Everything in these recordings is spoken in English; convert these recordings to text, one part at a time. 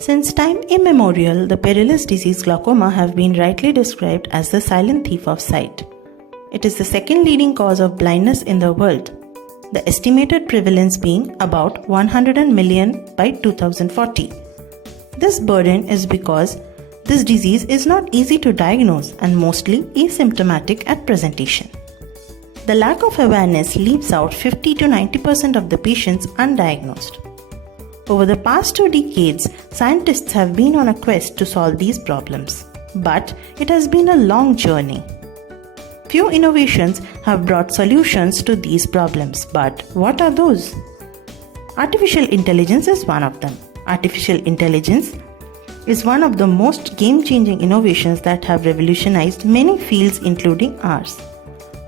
Since time immemorial, the perilous disease glaucoma have been rightly described as the silent thief of sight. It is the second leading cause of blindness in the world, the estimated prevalence being about 100 million by 2040. This burden is because this disease is not easy to diagnose and mostly asymptomatic at presentation. The lack of awareness leaves out 50 to 90% of the patients undiagnosed. Over the past 2 decades, scientists have been on a quest to solve these problems, but it has been a long journey. Few innovations have brought solutions to these problems, but what are those? Artificial intelligence is one of them. Artificial intelligence is one of the most game-changing innovations that have revolutionized many fields including ours.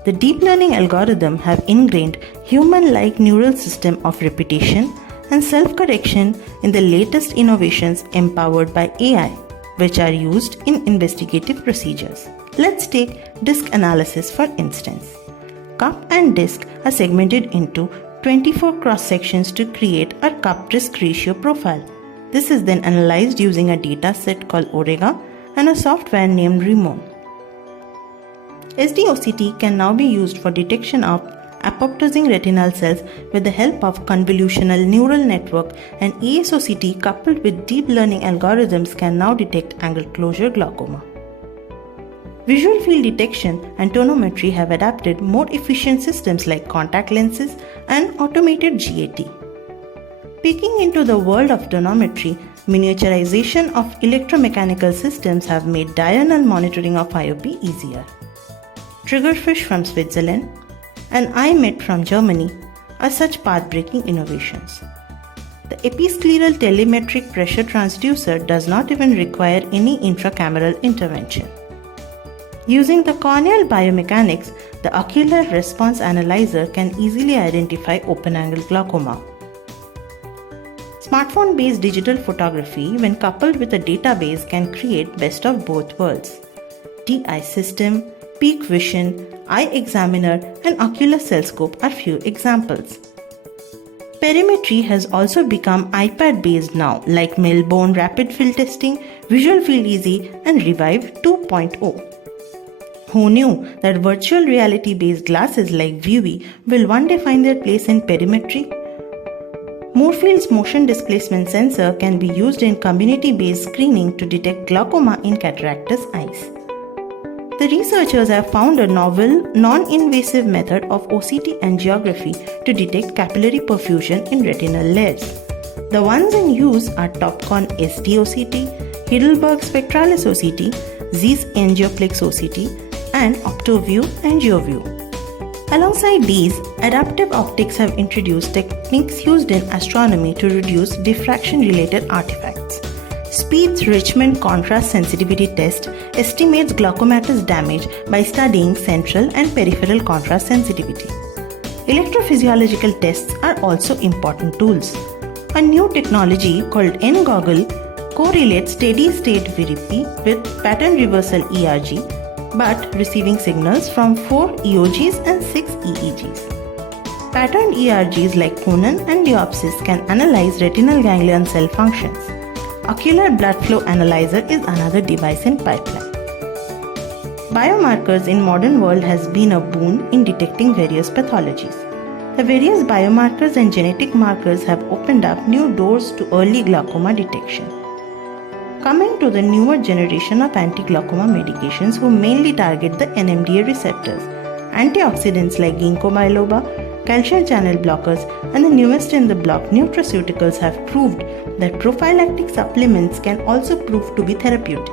The deep learning algorithm have ingrained human-like neural system of repetition and self-correction in the latest innovations empowered by AI, which are used in investigative procedures. Let's take disc analysis for instance. Cup and disc are segmented into 24 cross-sections to create a cup-disc ratio profile. This is then analyzed using a data set called Orega and a software named Ramon. SDOCT can now be used for detection of apoptosing retinal cells with the help of convolutional neural network, and ASOCT coupled with deep learning algorithms can now detect angle closure glaucoma. Visual field detection and tonometry have adapted more efficient systems like contact lenses and automated GAT. Peeking into the world of tonometry, miniaturization of electromechanical systems have made diurnal monitoring of IOP easier. Triggerfish from Switzerland and iMet from Germany are such path-breaking innovations. The episcleral telemetric pressure transducer does not even require any intracameral intervention. Using the corneal biomechanics, the ocular response analyzer can easily identify open-angle glaucoma. Smartphone-based digital photography, when coupled with a database, can create best of both worlds. TI system, Peak Vision, Eye Examiner, and Ocular Cellscope are few examples. Perimetry has also become iPad-based now, like Melbourne Rapid Field Testing, Visual Field Easy, and Revive 2.0. Who knew that virtual reality-based glasses like Viewey will one day find their place in perimetry? Moorfield's motion displacement sensor can be used in community-based screening to detect glaucoma in cataractous eyes. The researchers have found a novel, non-invasive method of OCT angiography to detect capillary perfusion in retinal layers. The ones in use are Topcon SD-OCT, Heidelberg Spectralis OCT, Zeiss Angioplex OCT, and OptoView AngioView. Alongside these, adaptive optics have introduced techniques used in astronomy to reduce diffraction-related artifacts. Speed's Richmond Contrast Sensitivity Test estimates glaucomatous damage by studying central and peripheral contrast sensitivity. Electrophysiological tests are also important tools. A new technology called N-Goggle correlates steady-state VRP with pattern reversal ERG, but receiving signals from 4 EOGs and 6 EEGs. Patterned ERGs like Conan and Diopsis can analyze retinal ganglion cell functions. Ocular blood flow analyzer is another device in pipeline. Biomarkers in modern world has been a boon in detecting various pathologies. The various biomarkers and genetic markers have opened up new doors to early glaucoma detection. Coming to the newer generation of anti-glaucoma medications who mainly target the NMDA receptors, antioxidants like ginkgo biloba, calcium channel blockers, and the newest in the block nutraceuticals have proved that prophylactic supplements can also prove to be therapeutic.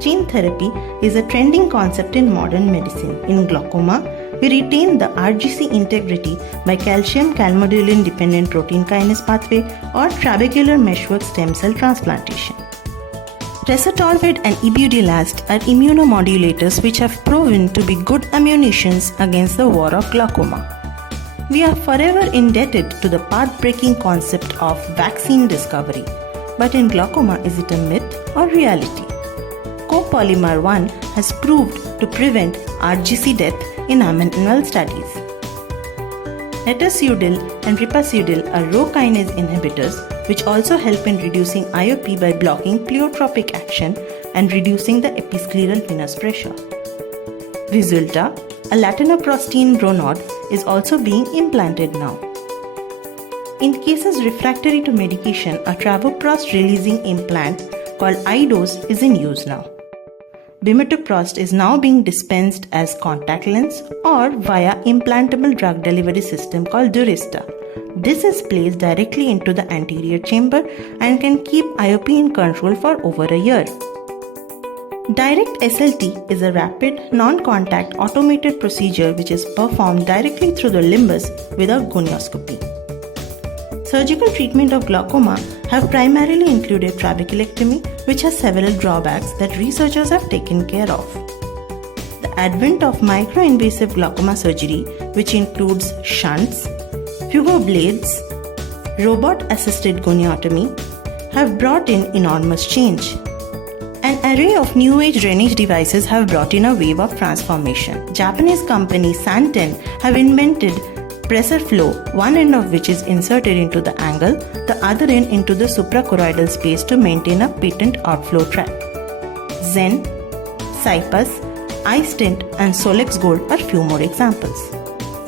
Gene therapy is a trending concept in modern medicine. In glaucoma, we retain the RGC integrity by calcium calmodulin dependent protein kinase pathway or trabecular meshwork stem cell transplantation. Resotolved and ibudilast are immunomodulators which have proven to be good ammunitions against the war of glaucoma. We are forever indebted to the path-breaking concept of vaccine discovery. But in glaucoma, is it a myth or reality? Copolymer 1 has proved to prevent RGC death in animal studies. Etaciudil and ripacudil are Rho kinase inhibitors which also help in reducing IOP by blocking pleiotropic action and reducing the episcleral venous pressure. Visulta, a latanoprostene bronod, is also being implanted now. In cases refractory to medication, a travoprost releasing implant called iDose is in use now. Bimatoprost is now being dispensed as contact lens or via implantable drug delivery system called Durista. This is placed directly into the anterior chamber and can keep IOP in control for over a year. Direct SLT is a rapid, non-contact automated procedure which is performed directly through the limbus without gonioscopy. Surgical treatment of glaucoma have primarily included trabeculectomy, which has several drawbacks that researchers have taken care of. The advent of microinvasive glaucoma surgery, which includes shunts, Fugo blades, robot-assisted goniotomy, have brought in enormous change. An array of new age drainage devices have brought in a wave of transformation. Japanese company Santen have invented pressor flow, one end of which is inserted into the angle, the other end into the suprachoroidal space to maintain a patent outflow track. Zen, Cyprus, iStint and Solex Gold are few more examples.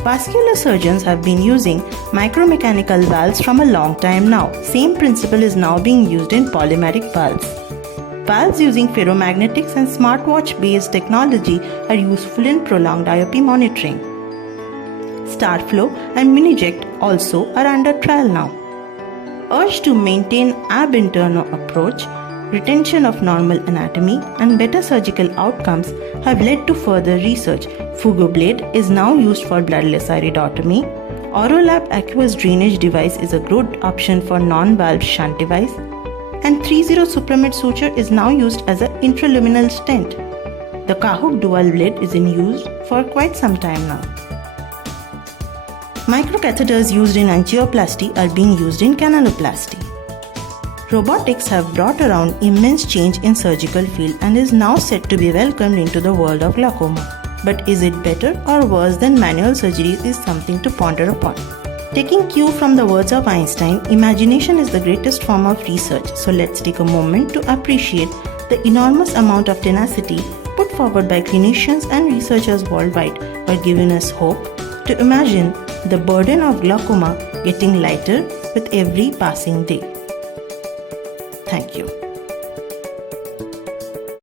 Vascular surgeons have been using micromechanical valves from a long time now. Same principle is now being used in polymeric valves. Valves using ferromagnetics and smartwatch-based technology are useful in prolonged IOP monitoring. StarFlow and Miniject also are under trial now. Urge to maintain ab interno approach, retention of normal anatomy and better surgical outcomes have led to further research. Fugo blade is now used for bloodless iridotomy. Orolab aqueous drainage device is a good option for non-valve shunt device. And 3-0 Supramid suture is now used as an intraluminal stent. The Kahuk dual blade is in use for quite some time now. Microcatheters used in angioplasty are being used in canaloplasty. Robotics have brought around immense change in surgical field and is now set to be welcomed into the world of glaucoma. But is it better or worse than manual surgery is something to ponder upon. Taking cue from the words of Einstein, imagination is the greatest form of research. So let's take a moment to appreciate the enormous amount of tenacity put forward by clinicians and researchers worldwide while giving us hope to imagine the burden of glaucoma getting lighter with every passing day. Thank you.